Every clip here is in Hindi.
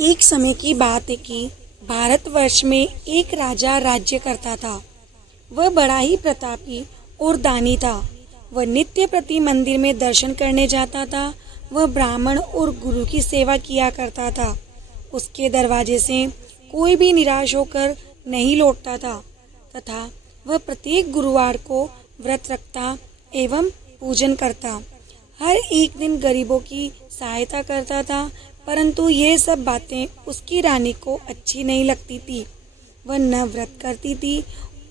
एक समय की बात है कि भारतवर्ष में एक राजा राज्य करता था। वह बड़ा ही प्रतापी और दानी था। वह नित्य प्रति मंदिर में दर्शन करने जाता था। वह ब्राह्मण और गुरु की सेवा किया करता था। उसके दरवाजे से कोई भी निराश होकर नहीं लौटता था तथा वह प्रत्येक गुरुवार को व्रत रखता एवं पूजन करता। हर एक दिन गरीबों की सहायता करता था, परंतु ये सब बातें उसकी रानी को अच्छी नहीं लगती थी। वह न व्रत करती थी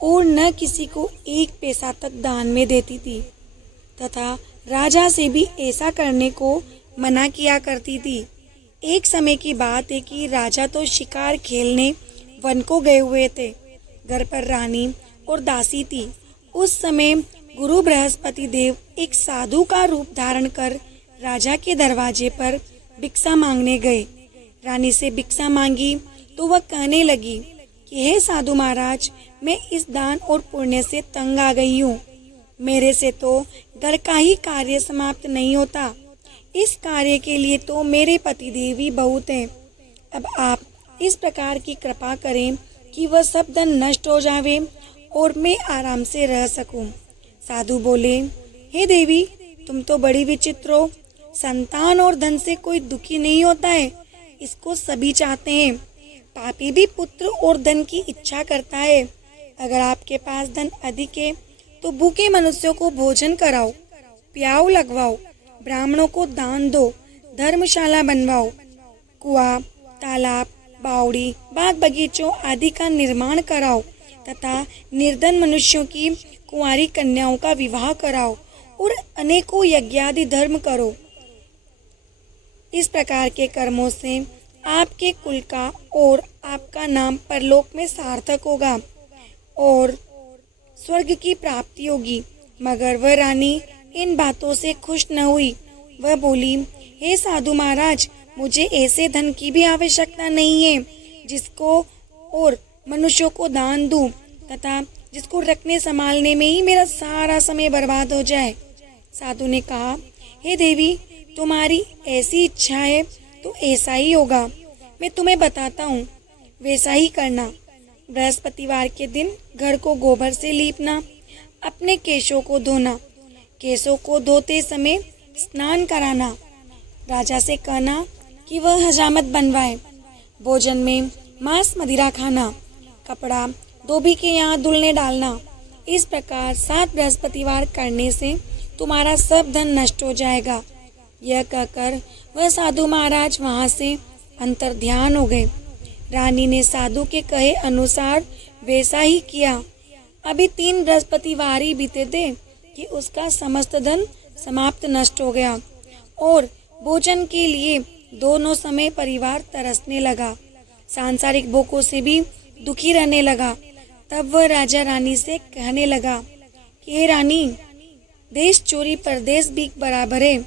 और न किसी को एक पैसा तक दान में देती थी तथा राजा से भी ऐसा करने को मना किया करती थी। एक समय की बात है कि राजा तो शिकार खेलने वन को गए हुए थे। घर पर रानी और दासी थी। उस समय गुरु बृहस्पति देव एक साधु का रूप धारण कर राजा के दरवाजे पर भिक्षा मांगने गए। रानी से भिक्षा मांगी तो वह कहने लगी कि हे साधु महाराज, मैं इस दान और पुण्य से तंग आ गई हूँ। मेरे से तो घर का ही कार्य समाप्त नहीं होता। इस कार्य के लिए तो मेरे पतिदेव ही बहुत हैं। अब आप इस प्रकार की कृपा करें कि वह सब धन नष्ट हो जावे और मैं आराम से रह सकूं। साधु बोले, हे देवी, तुम तो बड़ी विचित्र हो। संतान और धन से कोई दुखी नहीं होता है, इसको सभी चाहते हैं। पापी भी पुत्र और धन की इच्छा करता है। अगर आपके पास धन अधिक है तो भूखे मनुष्यों को भोजन कराओ, प्याऊ लगवाओ, ब्राह्मणों को दान दो, धर्मशाला बनवाओ, कुआं, तालाब, बावड़ी, बाग बगीचों आदि का निर्माण कराओ तथा निर्धन मनुष्यों की कुंवारी कन्याओं का विवाह कराओ और अनेकों यज्ञादि धर्म करो। इस प्रकार के कर्मों से आपके कुल का और आपका नाम परलोक में सार्थक होगा और स्वर्ग की प्राप्ति होगी। मगर वह रानी इन बातों से खुश न हुई। वह बोली, हे साधु महाराज, मुझे ऐसे धन की भी आवश्यकता नहीं है जिसको और मनुष्यों को दान दूं तथा जिसको रखने संभालने में ही मेरा सारा समय बर्बाद हो जाए। साधु ने कहा, हे देवी, तुम्हारी ऐसी इच्छा है तो ऐसा ही होगा। मैं तुम्हें बताता हूँ, वैसा ही करना। बृहस्पतिवार के दिन घर को गोबर से लीपना, अपने केशों को धोना, केशों को धोते समय स्नान कराना, राजा से कहना कि वह हजामत बनवाए, भोजन में मांस मदिरा खाना, कपड़ा धोबी के यहाँ धुलने डालना। इस प्रकार 7 बृहस्पतिवार करने से तुम्हारा सब धन नष्ट हो जाएगा। यह कहकर वह साधु महाराज वहाँ से अंतर्ध्यान हो गए। रानी ने साधु के कहे अनुसार वैसा ही किया। अभी 3 बृहस्पतिवार ही बीते थे कि उसका समस्त धन समाप्त नष्ट हो गया और भोजन के लिए दोनों समय परिवार तरसने लगा। सांसारिक भोगों से भी दुखी रहने लगा। तब वह राजा रानी से कहने लगा कि हे रानी, देश चोरी परदेश भीख बराबर है।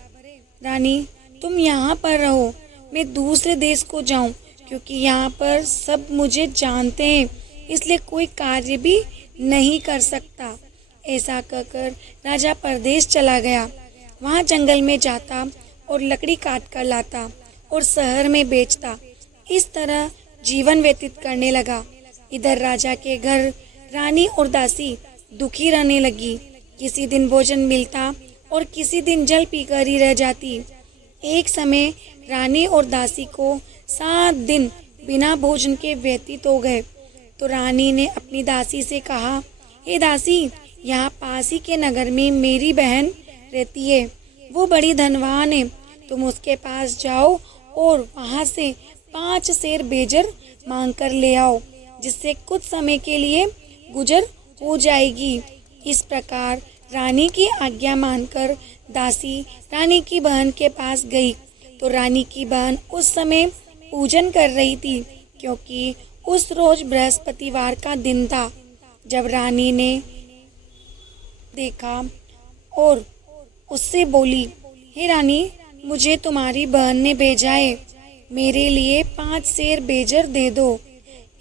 रानी, तुम यहाँ पर रहो, मैं दूसरे देश को जाऊँ, क्योंकि यहाँ पर सब मुझे जानते हैं, इसलिए कोई कार्य भी नहीं कर सकता। ऐसा कहकर राजा परदेश चला गया। वहाँ जंगल में जाता और लकड़ी काट कर लाता और शहर में बेचता। इस तरह जीवन व्यतीत करने लगा। इधर राजा के घर रानी और दासी दुखी रहने लगी। किसी दिन भोजन मिलता और किसी दिन जल पीकर ही रह जाती। एक समय रानी और दासी को 7 दिन बिना भोजन के व्यतीत हो गए। तो रानी ने अपनी दासी से कहा, हे दासी, यहाँ पास ही के नगर में मेरी बहन रहती है। वो बड़ी धनवान है। तुम उसके पास जाओ और वहाँ से 5 सेर बेजर मांग कर ले आओ, जिससे कुछ समय के लिए गुजर हो जाएगी। इस प्रकार रानी की आज्ञा मानकर दासी रानी की बहन के पास गई। तो रानी की बहन उस समय पूजन कर रही थी, क्योंकि उस रोज बृहस्पतिवार का दिन था। जब रानी ने देखा और उससे बोली, हे रानी, मुझे तुम्हारी बहन ने भेजा है, मेरे लिए 5 सेर बेजर दे दो।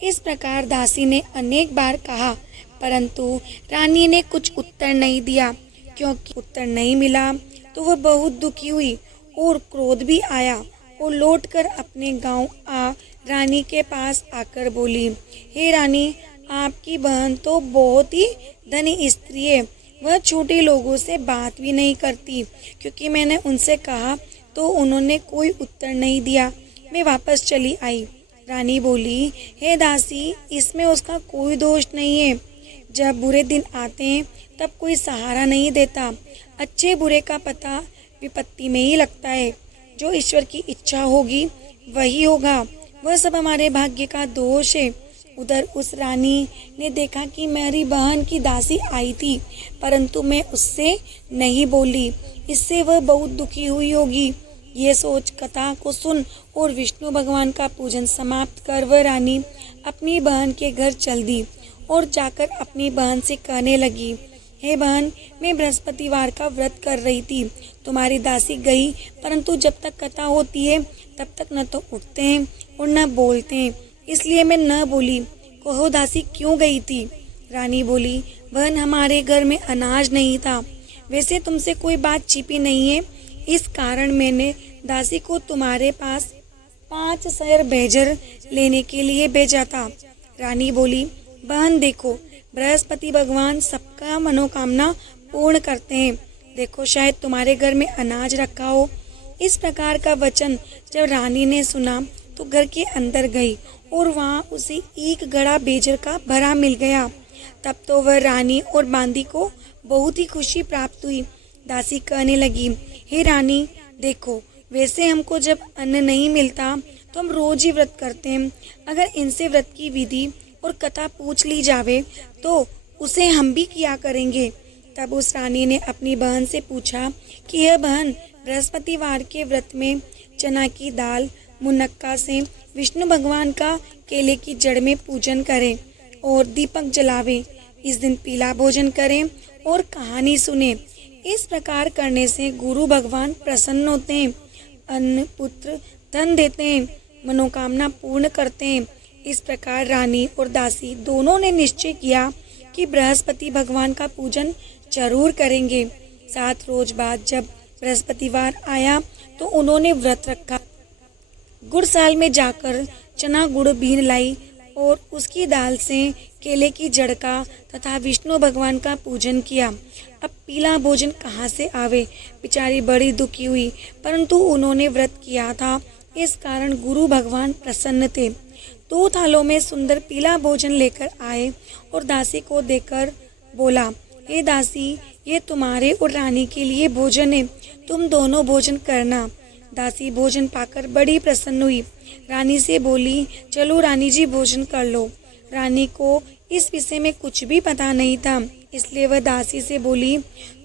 इस प्रकार दासी ने अनेक बार कहा, परंतु रानी ने कुछ उत्तर नहीं दिया। क्योंकि उत्तर नहीं मिला तो वह बहुत दुखी हुई और क्रोध भी आया और लौटकर अपने गांव आ रानी के पास आकर बोली, हे रानी, आपकी बहन तो बहुत ही धनी स्त्री है। वह छोटे लोगों से बात भी नहीं करती, क्योंकि मैंने उनसे कहा तो उन्होंने कोई उत्तर नहीं दिया। मैं वापस चली आई। रानी बोली, हे दासी, इसमें उसका कोई दोष नहीं है। जब बुरे दिन आते हैं तब कोई सहारा नहीं देता। अच्छे बुरे का पता विपत्ति में ही लगता है। जो ईश्वर की इच्छा होगी वही होगा। वह सब हमारे भाग्य का दोष है। उधर उस रानी ने देखा कि मेरी बहन की दासी आई थी, परंतु मैं उससे नहीं बोली। इससे वह बहुत दुखी हुई होगी। ये सोच कथा को सुन और विष्णु भगवान का पूजन समाप्त कर वह रानी अपनी बहन के घर चल दी और जाकर अपनी बहन से कहने लगी, हे बहन, मैं बृहस्पतिवार का व्रत कर रही थी। तुम्हारी दासी गई, परंतु जब तक कथा होती है तब तक न तो उठते हैं और न बोलते हैं, इसलिए मैं न बोली। कहो दासी, क्यों गई थी? रानी बोली, बहन, हमारे घर में अनाज नहीं था। वैसे तुमसे कोई बात छिपी नहीं है, इस कारण मैंने दासी को तुम्हारे पास 5 सेर भेजर लेने के लिए भेजा था। रानी बोली, बहन देखो, बृहस्पति भगवान सबका मनोकामना पूर्ण करते हैं। देखो, शायद तुम्हारे घर में अनाज रखा हो। इस प्रकार का वचन जब रानी ने सुना तो घर के अंदर गई और वहाँ उसे एक घड़ा बेजर का भरा मिल गया। तब तो वह रानी और बांदी को बहुत ही खुशी प्राप्त हुई। दासी कहने लगी, हे रानी, देखो, वैसे हमको जब अन्न नहीं मिलता तो हम रोज ही व्रत करते हैं। अगर इनसे व्रत की विधि और कथा पूछ ली जावे तो उसे हम भी किया करेंगे। तब उस रानी ने अपनी बहन से पूछा कि यह बहन, बृहस्पतिवार के व्रत में चना की दाल मुनक्का से विष्णु भगवान का केले की जड़ में पूजन करें और दीपक जलावे। इस दिन पीला भोजन करें और कहानी सुने। इस प्रकार करने से गुरु भगवान प्रसन्न होते हैं, अन्न पुत्र धन देते हैं, मनोकामना पूर्ण करते हैं। इस प्रकार रानी और दासी दोनों ने निश्चय किया कि बृहस्पति भगवान का पूजन जरूर करेंगे। 7 रोज बाद जब बृहस्पतिवार आया तो उन्होंने व्रत रखा। गुड़साल में जाकर चना गुड़ बीन लाई और उसकी दाल से केले की जड़ का तथा विष्णु भगवान का पूजन किया। अब पीला भोजन कहाँ से आवे? बेचारी बड़ी दुखी हुई, परंतु उन्होंने व्रत किया था, इस कारण गुरु भगवान प्रसन्न थे। 2 थालों में सुंदर पीला भोजन लेकर आए और दासी को देकर बोला, हे दासी, ये तुम्हारे और रानी के लिए भोजन है, तुम दोनों भोजन करना। दासी भोजन पाकर बड़ी प्रसन्न हुई। रानी से बोली, चलो रानी जी, भोजन कर लो। रानी को इस विषय में कुछ भी पता नहीं था, इसलिए वह दासी से बोली,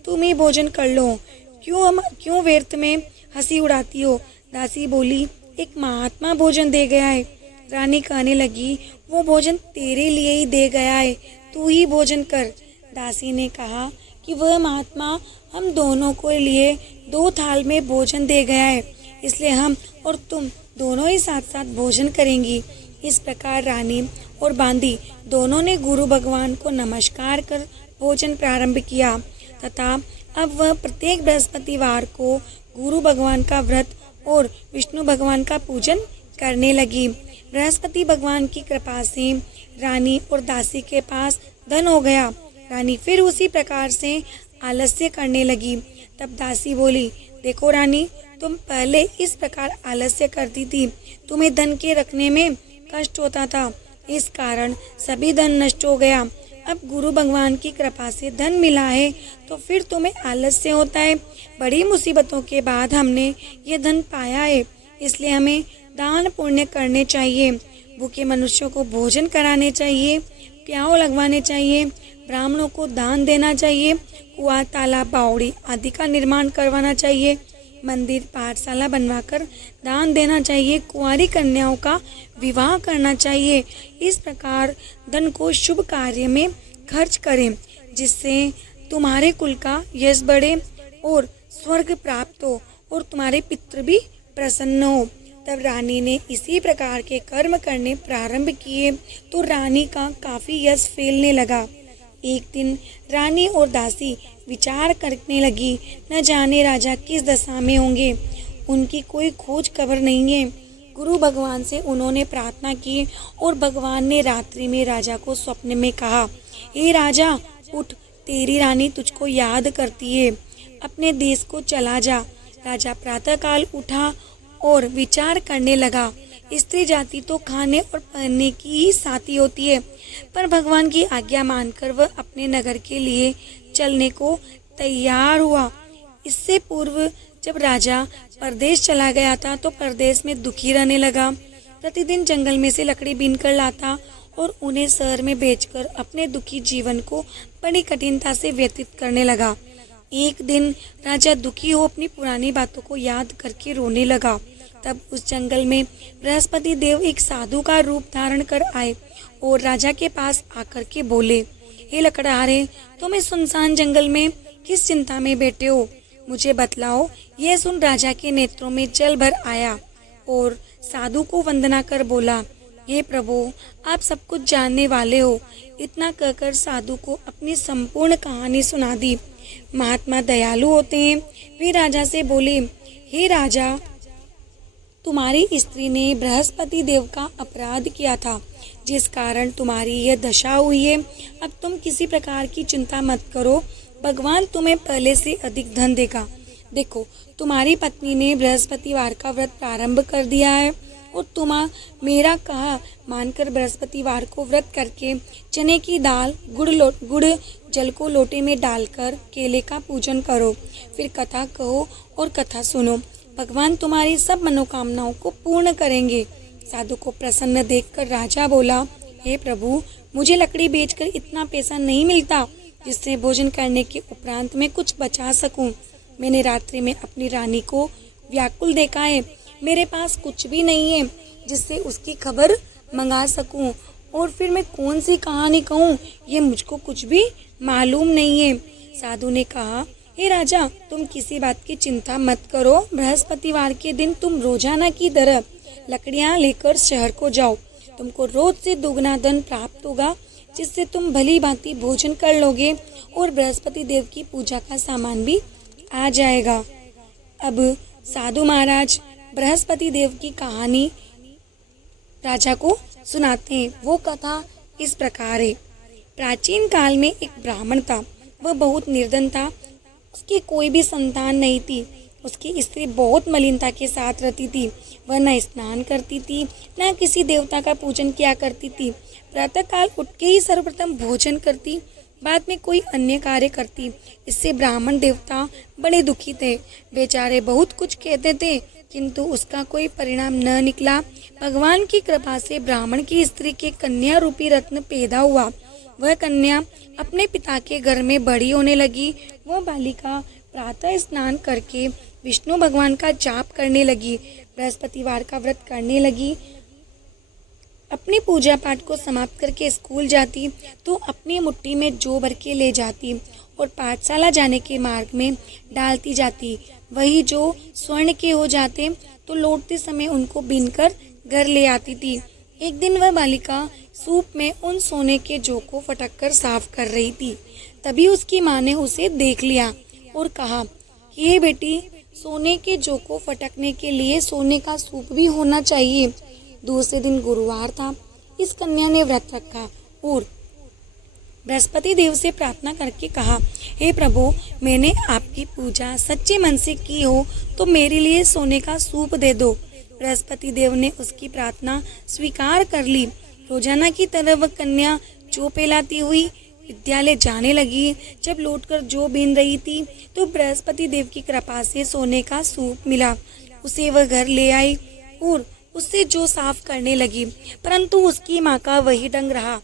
तुम ही भोजन कर लो, क्यों व्यर्थ में हंसी उड़ाती हो? दासी बोली, एक महात्मा भोजन दे गया है। रानी कहने लगी, वो भोजन तेरे लिए ही दे गया है, तू ही भोजन कर। दासी ने कहा कि वह महात्मा हम दोनों को लिए 2 थाल में भोजन दे गया है, इसलिए हम और तुम दोनों ही साथ साथ भोजन करेंगी। इस प्रकार रानी और बांदी दोनों ने गुरु भगवान को नमस्कार कर भोजन प्रारंभ किया तथा अब वह प्रत्येक बृहस्पतिवार को गुरु भगवान का व्रत और विष्णु भगवान का पूजन करने लगी। बृहस्पति भगवान की कृपा से रानी और दासी के पास धन हो गया। रानी फिर उसी प्रकार से आलस्य करने लगी। तब दासी बोली, देखो रानी, तुम पहले इस प्रकार आलस्य करती थी, तुम्हें धन के रखने में कष्ट होता था, इस कारण सभी धन नष्ट हो गया। अब गुरु भगवान की कृपा से धन मिला है तो फिर तुम्हें आलस्य होता है। बड़ी मुसीबतों के बाद हमने ये धन पाया है, इसलिए हमें दान पुण्य करने चाहिए। भूखे मनुष्यों को भोजन कराने चाहिए, प्याऊ लगवाने चाहिए, ब्राह्मणों को दान देना चाहिए, कुआं, तालाब, बावड़ी आदि का निर्माण करवाना चाहिए, मंदिर, पाठशाला बनवाकर दान देना चाहिए, कुंवारी कन्याओं का विवाह करना चाहिए। इस प्रकार धन को शुभ कार्य में खर्च करें, जिससे तुम्हारे कुल का यश बढ़े और स्वर्ग प्राप्त हो और तुम्हारे पितृ भी प्रसन्न हो। तब रानी ने इसी प्रकार के कर्म करने प्रारंभ किए तो रानी का काफी यश फैलने लगा। एक दिन रानी और दासी विचार करने लगी, न जाने राजा किस दशा में होंगे, उनकी कोई खोज खबर नहीं है। गुरु भगवान से उन्होंने प्रार्थना की और भगवान ने रात्रि में राजा को स्वप्न में कहा, हे राजा उठ, तेरी रानी तुझको याद करती है, अपने देश को चला जा। राजा प्रातःकाल उठा और विचार करने लगा, स्त्री जाति तो खाने और पहनने की ही साथी होती है, पर भगवान की आज्ञा मानकर वह अपने नगर के लिए चलने को तैयार हुआ। इससे पूर्व जब राजा परदेश चला गया था तो परदेश में दुखी रहने लगा। प्रतिदिन जंगल में से लकड़ी बीन कर लाता और उन्हें शहर में बेचकर अपने दुखी जीवन को बड़ी कठिनता से व्यतीत करने लगा। एक दिन राजा दुखी हो अपनी पुरानी बातों को याद करके रोने लगा। तब उस जंगल में बृहस्पति देव एक साधु का रूप धारण कर आए और राजा के पास आकर के बोले, हे लकड़हारे, तुम इस सुनसान जंगल में किस चिंता में बैठे हो, मुझे बतलाओ। यह सुन राजा के नेत्रों में जल भर आया और साधु को वंदना कर बोला, हे प्रभु, आप सब कुछ जानने वाले हो। इतना कहकर साधु को अपनी संपूर्ण कहानी सुना दी। महात्मा दयालु होते हैं। वे राजा से बोले, हे राजा, तुम्हारी स्त्री ने बृहस्पति देव का अपराध किया था, जिस कारण तुम्हारी यह दशा हुई है। अब तुम किसी प्रकार की चिंता मत करो, भगवान तुम्हें पहले से अधिक धन देगा। देखो, तुम्हारी पत्नी ने बृहस्पतिवार का व्रत प्रारंभ कर दिया है और तुम मेरा कहा मानकर बृहस्पतिवार को व्रत करके चने की दाल, गुड़ जल को लोटे में डालकर केले का पूजन करो, फिर कथा कहो और कथा सुनो। भगवान तुम्हारी सब मनोकामनाओं को पूर्ण करेंगे। साधु को प्रसन्न देखकर राजा बोला, हे प्रभु, मुझे लकड़ी बेचकर इतना पैसा नहीं मिलता जिससे भोजन करने के उपरांत में कुछ बचा सकूं। मैंने रात्रि में अपनी रानी को व्याकुल देखा है। मेरे पास कुछ भी नहीं है जिससे उसकी खबर मंगा सकूं, और फिर मैं कौन सी कहानी कहूं, ये मुझको कुछ भी मालूम नहीं है। साधु ने कहा, हे राजा, तुम किसी बात की चिंता मत करो। बृहस्पतिवार के दिन तुम रोजाना की तरह लकड़ियां लेकर शहर को जाओ। तुमको रोज से दुगना धन प्राप्त होगा, जिससे तुम भली भांति भोजन कर लोगे और बृहस्पति देव की पूजा का सामान भी आ जाएगा। अब साधु महाराज बृहस्पति देव की कहानी राजा को सुनाते हैं। वो कथा इस प्रकार है। प्राचीन काल में एक ब्राह्मण था। वह बहुत निर्धन था। उसकी कोई भी संतान नहीं थी। उसकी स्त्री बहुत मलिनता के साथ रहती थी। वह न स्नान करती थी, न किसी देवता का पूजन किया करती थी। प्रातःकाल उठ के ही सर्वप्रथम भोजन करती, बाद में कोई अन्य कार्य करती। इससे ब्राह्मण देवता बड़े दुखी थे। बेचारे बहुत कुछ कहते थे, किंतु उसका कोई परिणाम न निकला। भगवान की कृपा से ब्राह्मण की स्त्री के कन्या रूपी रत्न पैदा हुआ। वह कन्या अपने पिता के घर में बड़ी होने लगी। वह बालिका प्रातः स्नान करके विष्णु भगवान का जाप करने लगी, बृहस्पतिवार का व्रत करने लगी। अपनी पूजा पाठ को समाप्त करके स्कूल जाती तो अपनी मुट्ठी में जौ भर के ले जाती और पाठशाला जाने के मार्ग में डालती जाती। वही जो स्वर्ण के हो जाते तो लौटते समय उनको बीनकर घर ले आती थी। एक दिन वह बालिका सूप में उन सोने के जौ को फटक कर साफ कर रही थी। तभी उसकी माँ ने उसे देख लिया और कहा कि हे बेटी, सोने के जौ को फटकने के लिए सोने का सूप भी होना चाहिए। दूसरे दिन गुरुवार था। इस कन्या ने व्रत रखा और बृहस्पति देव से प्रार्थना करके कहा, हे प्रभु, मैंने आपकी पूजा सच्चे मन से की हो तो मेरे लिए सोने का सूप दे दो। बृहस्पति देव ने उसकी प्रार्थना स्वीकार कर ली। रोजाना की तरह वह कन्या जौ पेलाती हुई विद्यालय जाने लगी। जब लौटकर जौ बीन रही थी तो बृहस्पति देव की कृपा से सोने का सूप मिला। उसे वह घर ले आई और उससे जौ साफ करने लगी, परंतु उसकी माँ का वही ढंग रहा।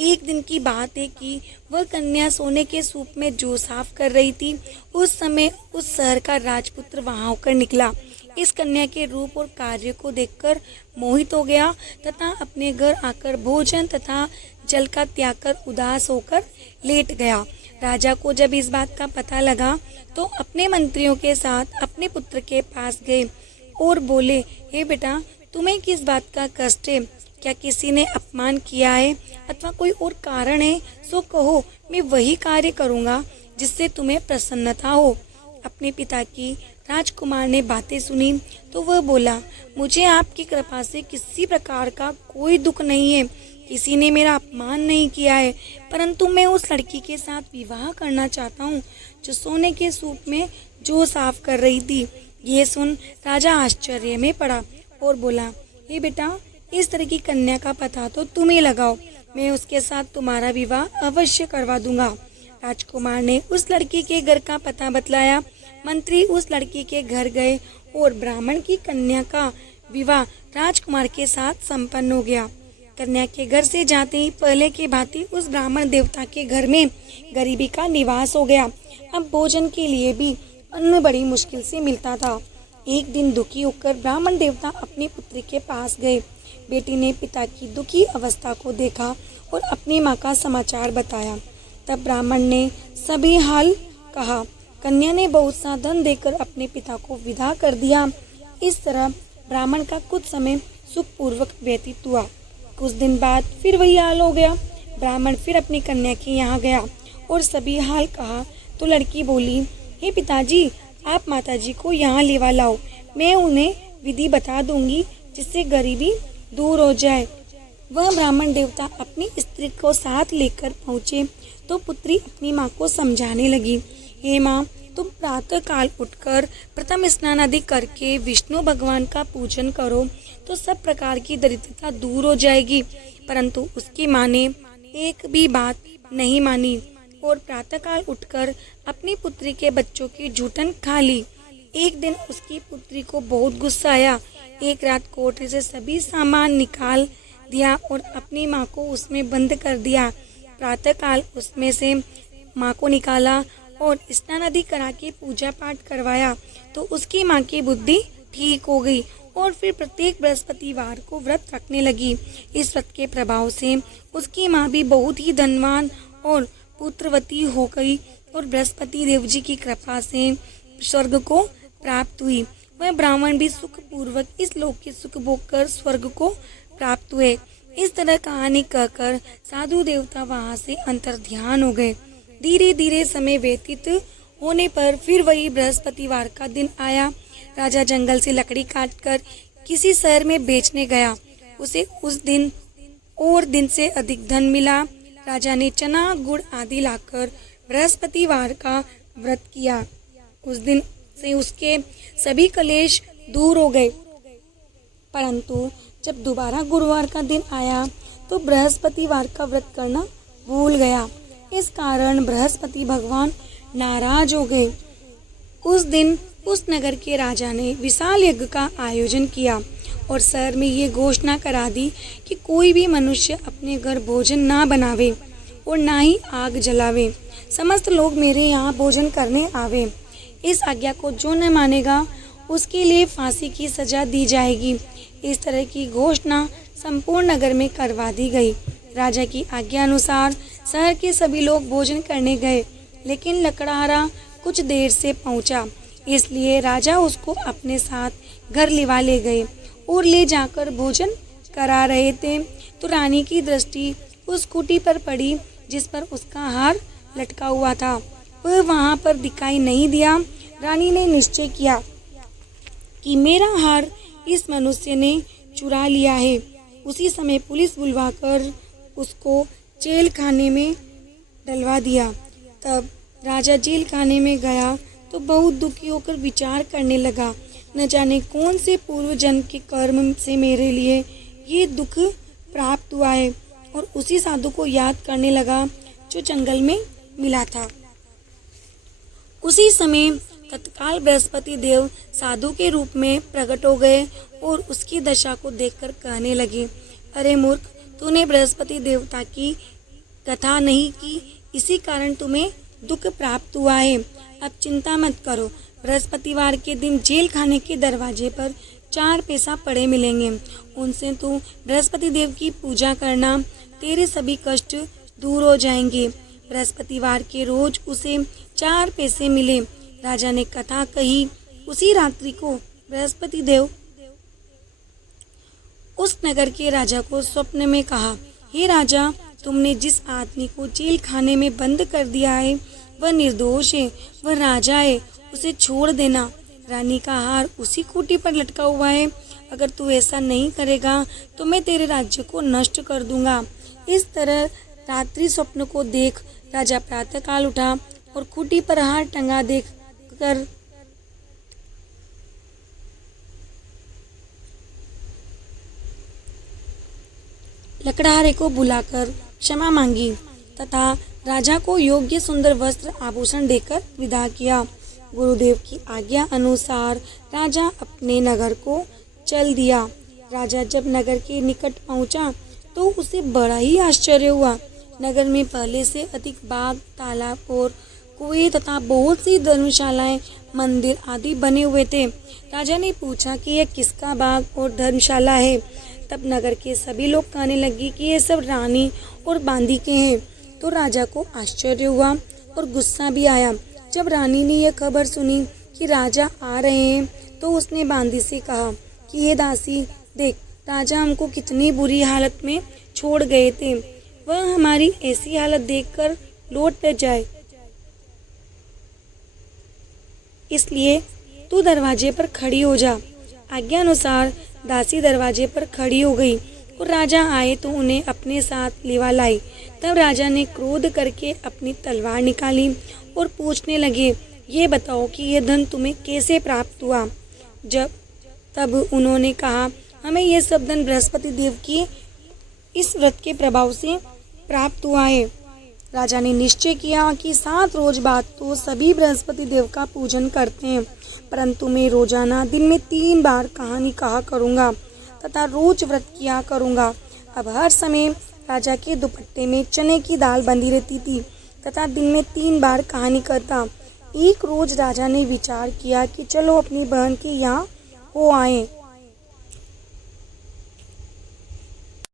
एक दिन की बात है कि वह कन्या सोने के सूप में जौ साफ कर रही थी। उस समय उस शहर का राजपुत्र वहां होकर निकला। इस कन्या के रूप और कार्य को देखकर मोहित हो गया तथा अपने घर आकर भोजन तथा जल का त्याग कर उदास होकर लेट गया। राजा को जब इस बात का पता लगा तो अपने मंत्रियों के साथ अपने पुत्र के पास गए और बोले, हे बेटा, तुम्हें किस बात का कष्ट है? क्या किसी ने अपमान किया है अथवा कोई और कारण है? सो कहो, मैं वही कार्य करूँगा जिससे तुम्हें प्रसन्नता हो। अपने पिता की राजकुमार ने बातें सुनी तो वह बोला, मुझे आपकी कृपा से किसी प्रकार का कोई दुख नहीं है, किसी ने मेरा अपमान नहीं किया है, परंतु मैं उस लड़की के साथ विवाह करना चाहता हूँ जो सोने के सूप में जो साफ कर रही थी। ये सुन राजा आश्चर्य में पड़ा और बोला, हे बेटा, इस तरह की कन्या का पता तो तुम ही लगाओ, मैं उसके साथ तुम्हारा विवाह अवश्य करवा दूंगा। राजकुमार ने उस लड़की के घर का पता बतलाया। मंत्री उस लड़की के घर गए और ब्राह्मण की कन्या का विवाह राजकुमार के साथ संपन्न हो गया। कन्या के घर से जाते ही पहले की भांति उस ब्राह्मण देवता के घर में गरीबी का निवास हो गया। अब भोजन के लिए भी अन्न बड़ी मुश्किल से मिलता था। एक दिन दुखी होकर ब्राह्मण देवता अपनी पुत्री के पास गए। बेटी ने पिता की दुखी अवस्था को देखा और अपनी माँ का समाचार बताया। तब ब्राह्मण ने सभी हाल कहा। कन्या ने बहुत सा धन देकर अपने पिता को विदा कर दिया। इस तरह ब्राह्मण का कुछ समय सुखपूर्वक व्यतीत हुआ। कुछ दिन बाद फिर वही हाल हो गया। ब्राह्मण फिर अपनी कन्या के यहाँ गया और सभी हाल कहा तो लड़की बोली, हे पिताजी, आप माताजी को यहाँ लेवा लाओ, मैं उन्हें विधि बता दूंगी जिससे गरीबी दूर हो जाए। वह ब्राह्मण देवता अपनी स्त्री को साथ लेकर पहुँचे तो पुत्री अपनी माँ को समझाने लगी, हे माँ, तुम प्रातः काल उठकर प्रथम स्नान आदि करके विष्णु भगवान का पूजन करो तो सब प्रकार की दरिद्रता दूर हो जाएगी। परंतु उसकी माँ ने एक भी बात नहीं मानी और प्रातःकाल उठकर अपनी पुत्री के बच्चों की जूठन खा ली। एक दिन उसकी पुत्री को बहुत गुस्सा आया। एक रात कोठरी से सभी सामान निकाल दिया और अपनी माँ को उसमें बंद कर दिया। प्रातःकाल उसमें से माँ को निकाला और स्नान आदि करा के पूजा पाठ करवाया तो उसकी माँ की बुद्धि ठीक हो गई और फिर प्रत्येक बृहस्पतिवार को व्रत रखने लगी। इस व्रत के प्रभाव से उसकी माँ भी बहुत ही धनवान और पुत्रवती हो गई और बृहस्पति देव जी की कृपा से स्वर्ग को प्राप्त हुई। वह ब्राह्मण भी सुखपूर्वक इस लोक के सुख भोग कर स्वर्ग को प्राप्त हुए। इस तरह कहानी कहकर साधु देवता वहाँ से अंतर्ध्यान हो गए। धीरे धीरे समय व्यतीत होने पर फिर वही बृहस्पतिवार का दिन आया। राजा जंगल से लकड़ी काटकर किसी शहर में बेचने गया। उसे उस दिन और दिन से अधिक धन मिला। राजा ने चना गुड़ आदि लाकर बृहस्पतिवार का व्रत किया। उस दिन से उसके सभी कलेश दूर हो गए। परंतु जब दोबारा गुरुवार का दिन आया तो बृहस्पतिवार का व्रत करना भूल गया। इस कारण बृहस्पति भगवान नाराज हो गए। उस दिन उस नगर के राजा ने विशाल यज्ञ का आयोजन किया और शहर में ये घोषणा करा दी कि कोई भी मनुष्य अपने घर भोजन ना बनावे और ना ही आग जलावे। समस्त लोग मेरे यहाँ भोजन करने आवे। इस आज्ञा को जो न मानेगा उसके लिए फांसी की सजा दी जाएगी। इस तरह की घोषणा संपूर्ण नगर में करवा दी गई। राजा की आज्ञा अनुसार शहर के सभी लोग भोजन करने गए, लेकिन लकड़हारा कुछ देर से पहुंचा, इसलिए राजा उसको अपने साथ घर लिवा ले गए और ले जाकर भोजन करा रहे थे तो रानी की दृष्टि उस कुटी पर पड़ी जिस पर उसका हार लटका हुआ था। वह वहां पर दिखाई नहीं दिया। रानी ने निश्चय किया कि मेरा हार इस मनुष्य ने चुरा लिया है। उसी समय पुलिस बुलवाकर उसको जेल खाने में डलवा दिया। तब राजा जेल खाने में गया तो बहुत दुखी होकर विचार करने लगा, न जाने कौन से पूर्व जन्म के कर्म से मेरे लिए ये दुख प्राप्त हुआ है, और उसी साधु को याद करने लगा जो जंगल में मिला था। उसी समय तत्काल बृहस्पति देव साधु के रूप में प्रकट हो गए और उसकी दशा को देखकर कहने लगे, अरे मूर्ख, तूने बृहस्पति देवता की कथा नहीं की, इसी कारण तुम्हें दुख प्राप्त हुआ है। अब चिंता मत करो, बृहस्पतिवार के दिन जेल खाने के दरवाजे पर 4 पैसा पड़े मिलेंगे, उनसे तू बृहस्पति देव की पूजा करना, तेरे सभी कष्ट दूर हो जाएंगे। बृहस्पतिवार के रोज उसे 4 पैसे मिले। राजा ने कथा कही। उसी रात्रि को बृहस्पति देव उस नगर के राजा को स्वप्न में कहा, हे राजा, तुमने जिस आदमी को जेल खाने में बंद कर दिया है वह निर्दोष है, वह राजा है, उसे छोड़ देना। रानी का हार उसी खूंटी पर लटका हुआ है। अगर तू ऐसा नहीं करेगा तो मैं तेरे राज्य को नष्ट कर दूंगा। इस तरह रात्रि स्वप्न को देख राजा प्रातःकाल उठा और खूंटी पर हार टंगा देख कर लकड़हारे को बुलाकर क्षमा मांगी तथा राजा को योग्य सुंदर वस्त्र आभूषण देकर विदा किया। गुरुदेव की आज्ञा अनुसार राजा अपने नगर को चल दिया। राजा जब नगर के निकट पहुंचा तो उसे बड़ा ही आश्चर्य हुआ। नगर में पहले से अधिक बाग, तालाब और कुएं तथा बहुत सी धर्मशालाएं, मंदिर आदि बने हुए थे। राजा ने पूछा कि यह किसका बाग और धर्मशाला है। तब नगर के सभी लोग कहने लगे कि ये सब रानी और बांदी के हैं। तो राजा को आश्चर्य हुआ और गुस्सा भी आया। जब रानी ने यह खबर सुनी कि राजा आ रहे हैं तो उसने बांदी से कहा कि ये दासी देख, राजा हमको कितनी बुरी हालत में छोड़ गए थे, वह हमारी ऐसी हालत देखकर लौट न जाए, इसलिए तू दरवाजे पर खड़ी हो जा। आज्ञा अनुसार दासी दरवाजे पर खड़ी हो गई और राजा आए तो उन्हें अपने साथ लेवा लाई। तब राजा ने क्रोध करके अपनी तलवार निकाली और पूछने लगे, ये बताओ कि यह धन तुम्हें कैसे प्राप्त हुआ। तब उन्होंने कहा, हमें यह सब धन बृहस्पति देव की इस व्रत के प्रभाव से प्राप्त हुआ है। राजा ने निश्चय किया कि 7 रोज बाद तो सभी बृहस्पति देव का पूजन करते हैं, परंतु मैं रोजाना दिन में 3 बार कहानी कहा करूँगा तथा रोज व्रत किया करूँगा। अब हर समय राजा के दुपट्टे में चने की दाल बंधी रहती थी तथा दिन में 3 बार कहानी करता। एक रोज राजा ने विचार किया कि चलो अपनी बहन के यहाँ हो आए।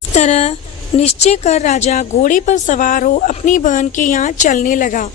इस तरह निश्चय कर राजा घोड़े पर सवार हो अपनी बहन के यहाँ चलने लगा।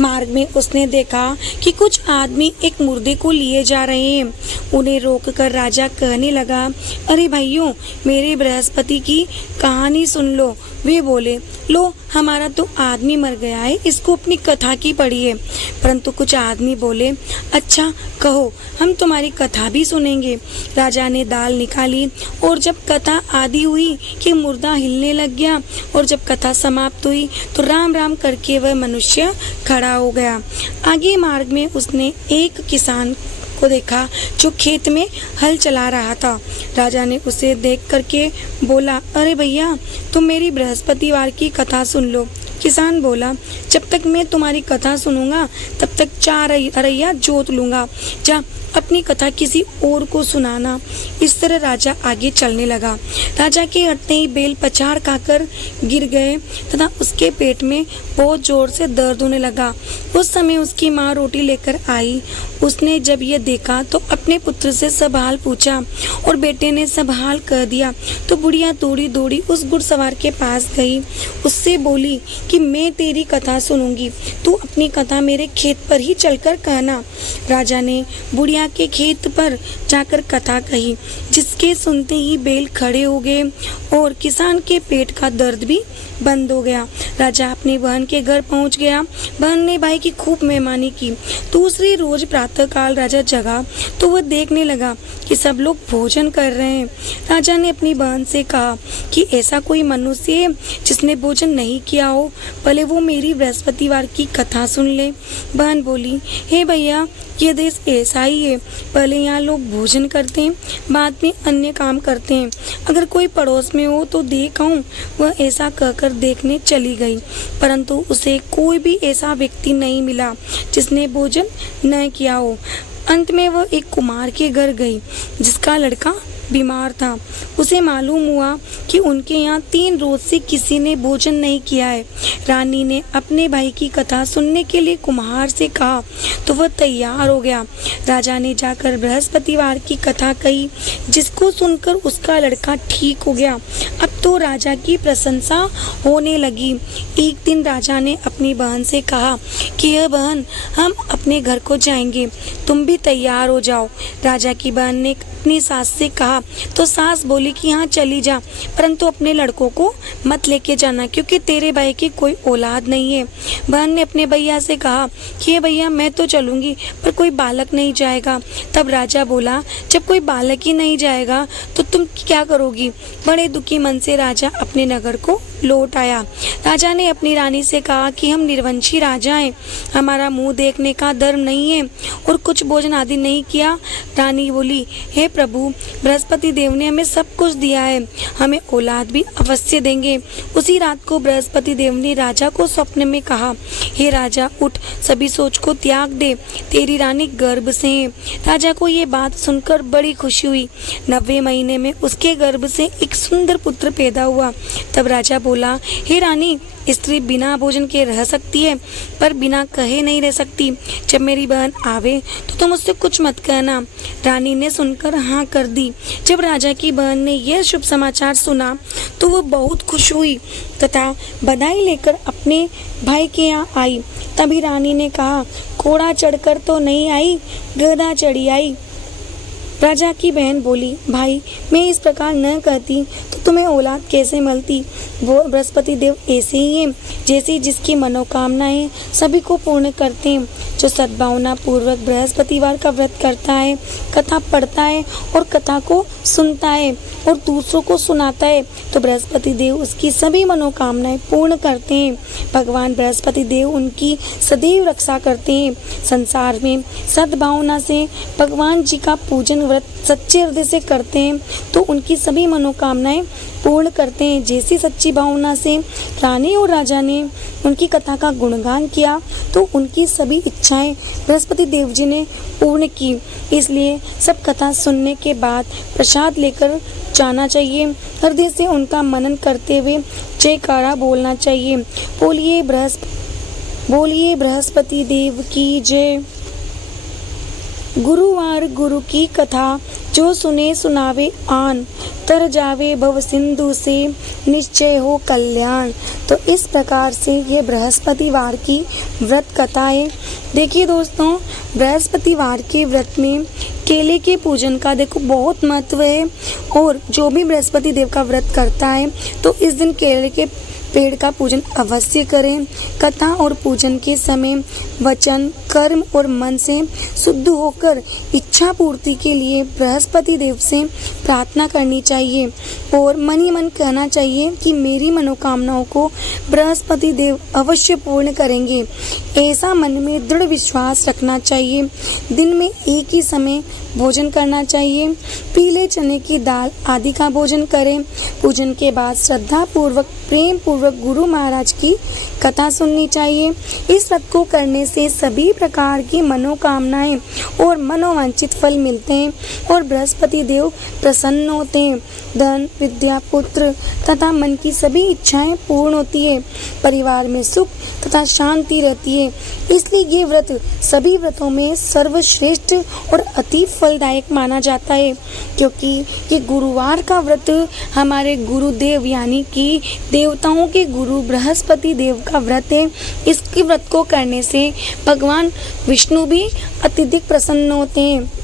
मार्ग में उसने देखा कि कुछ आदमी एक मुर्दे को लिए जा रहे हैं। उन्हें रोककर राजा कहने लगा, अरे भाइयों, मेरे बृहस्पति की कहानी सुन लो। वे बोले, लो हमारा तो आदमी मर गया है, इसको अपनी कथा की पढ़िए। परंतु कुछ आदमी बोले, अच्छा कहो, हम तुम्हारी कथा भी सुनेंगे। राजा ने दाल निकाली और जब कथा आदि हुई कि मुर्दा हिलने लग गया और जब कथा समाप्त हुई तो राम राम करके वह मनुष्य खड़ा हो गया। आगे मार्ग में उसने एक किसान को देखा जो खेत में हल चला रहा था। राजा ने उसे देख करके बोला, अरे भैया, तुम मेरी बृहस्पतिवार की कथा सुन लो। किसान बोला, जब तक मैं तुम्हारी कथा सुनूंगा तब तक 4 अरैया जोत लूंगा, जा अपनी कथा किसी और को सुनाना। इस तरह राजा आगे चलने लगा। राजा के हटते ही बैल पछाड़ खाकर गिर गए तथा उसके पेट में बहुत जोर से दर्द होने लगा। उस समय उसकी माँ रोटी लेकर आई। उसने जब ये देखा तो अपने पुत्र से सब हाल पूछा और बेटे ने सब हाल कह दिया। तो बुढ़िया दौड़ी दौड़ी उस घुड़सवार के पास गई। उससे बोली कि मैं तेरी कथा सुनूंगी, तू अपनी कथा मेरे खेत पर ही चलकर कहना। राजा ने बुढ़िया के खेत पर जाकर कथा कही, जिसके सुनते ही बैल खड़े हो गए और किसान के पेट का दर्द भी बंद हो गया। राजा अपनी बहन के घर पहुंच गया। बहन ने भाई की खूब मेहमानी की। दूसरी रोज प्रातःकाल राजा जगा तो वह देखने लगा कि सब लोग भोजन कर रहे हैं। राजा ने अपनी बहन से कहा कि ऐसा कोई मनुष्य है जिसने भोजन नहीं किया हो, भले वो मेरी बृहस्पतिवार की कथा सुन ले। बहन बोली, हे भैया, ये देश ऐसा ही है, पहले यहाँ लोग भोजन करते हैं, बाद में अन्य काम करते हैं। अगर कोई पड़ोस में हो तो देख आऊं। वह ऐसा कहकर देखने चली गई, परंतु उसे कोई भी ऐसा व्यक्ति नहीं मिला जिसने भोजन न किया हो। अंत में वह एक कुम्हार के घर गई जिसका लड़का बीमार था। उसे मालूम हुआ कि उनके यहाँ 3 रोज से किसी ने भोजन नहीं किया है। रानी ने अपने भाई की कथा सुनने के लिए कुम्हार से कहा तो वह तैयार हो गया। राजा ने जाकर बृहस्पतिवार की कथा कही, जिसको सुनकर उसका लड़का ठीक हो गया। अब तो राजा की प्रशंसा होने लगी। एक दिन राजा ने अपनी बहन से कहा कि यह बहन, हम अपने घर को जाएंगे, तुम भी तैयार हो जाओ। राजा की बहन ने अपनी सास से कहा तो सास बोली कि हाँ चली जा, परंतु अपने लड़कों को मत लेके जाना क्योंकि तेरे भाई की कोई औलाद नहीं है। बहन ने अपने भैया से कहा कि भैया मैं तो चलूँगी पर कोई बालक नहीं जाएगा। तब राजा बोला जब कोई बालक ही नहीं जाएगा तो तुम क्या करोगी। बड़े दुखी मन से राजा अपने नगर को लौट आया। राजा ने अपनी रानी से कहा कि हम निर्वंशी राजा हैं, हमारा मुंह देखने का धर्म नहीं है और कुछ भोजन आदि नहीं किया। रानी बोली हे प्रभु, बृहस्पति देव ने हमें सब कुछ दिया है, हमें औलाद भी अवश्य देंगे। उसी रात को बृहस्पति देव ने राजा को स्वप्न में कहा हे राजा उठ, सभी सोच को त्याग दे, तेरी रानी गर्भ से है। राजा को ये बात सुनकर बड़ी खुशी हुई। 90वें महीने में उसके गर्भ से एक सुंदर पुत्र पैदा हुआ। तब राजा बोला हे रानी, स्त्री बिना भोजन के रह सकती है पर बिना कहे नहीं रह सकती। जब मेरी बहन आवे तो तुम उससे कुछ मत कहना। रानी ने सुनकर हाँ कर दी। जब राजा की बहन ने यह शुभ समाचार सुना तो वह बहुत खुश हुई तथा बधाई लेकर अपने भाई के यहाँ आई। तभी रानी ने कहा घोड़ा चढ़कर तो नहीं आई, गधा चढ़ी आई। राजा की बहन बोली भाई, मैं इस प्रकार न कहती तो तुम्हें औलाद कैसे मिलती। वो बृहस्पति देव ऐसे ही हैं जैसे जिसकी मनोकामनाएं सभी को पूर्ण करते हैं। जो सद्भावना पूर्वक बृहस्पतिवार का व्रत करता है, कथा पढ़ता है और कथा को सुनता है और दूसरों को सुनाता है तो बृहस्पति देव उसकी सभी मनोकामनाएं पूर्ण करते हैं। भगवान बृहस्पति देव उनकी सदैव रक्षा करते हैं। संसार में सद्भावना से भगवान जी का पूजन व्रत सच्चे हृदय से करते हैं तो उनकी सभी मनोकामनाएं पूर्ण करते हैं। जैसी सच्ची भावना से रानी और राजा ने उनकी कथा का गुणगान किया तो उनकी सभी इच्छाएं बृहस्पति देव जी ने पूर्ण की। इसलिए सब कथा सुनने के बाद प्रसाद लेकर जाना चाहिए। हृदय से उनका मनन करते हुए जयकारा बोलना चाहिए। बोलिए बृहस्पति देव की जय। गुरुवार गुरु की कथा जो सुने सुनावे आन, तर जावे भव सिंधु से निश्चय हो कल्याण। तो इस प्रकार से ये बृहस्पतिवार की व्रत कथा है। देखिए दोस्तों, बृहस्पतिवार के व्रत में केले के पूजन का देखो बहुत महत्व है और जो भी बृहस्पति देव का व्रत करता है तो इस दिन केले के पेड़ का पूजन अवश्य करें। कथा और पूजन के समय वचन, कर्म और मन से शुद्ध होकर इच्छा पूर्ति के लिए बृहस्पति देव से प्रार्थना करनी चाहिए और मन ही मन कहना चाहिए कि मेरी मनोकामनाओं को बृहस्पति देव अवश्य पूर्ण करेंगे। ऐसा मन में दृढ़ विश्वास रखना चाहिए। दिन में एक ही समय भोजन करना चाहिए। पीले चने की दाल आदि का भोजन करें। पूजन के बाद श्रद्धा पूर्वक प्रेम पूर्वक गुरु महाराज की कथा सुननी चाहिए। इस व्रत को करने से सभी प्रकार की मनोकामनाएं और मनोवांछित फल मिलते हैं और बृहस्पति देव प्रसन्न होते हैं। धन, विद्या, पुत्र तथा मन की सभी इच्छाएं पूर्ण होती है। परिवार में सुख तथा शांति रहती है। इसलिए ये व्रत सभी व्रतों में सर्वश्रेष्ठ और अति फलदायक माना जाता है क्योंकि ये गुरुवार का व्रत हमारे गुरुदेव यानी कि देवताओं के गुरु बृहस्पति देव का व्रत है। इसके व्रत को करने से भगवान विष्णु भी अत्यधिक प्रसन्न होते हैं।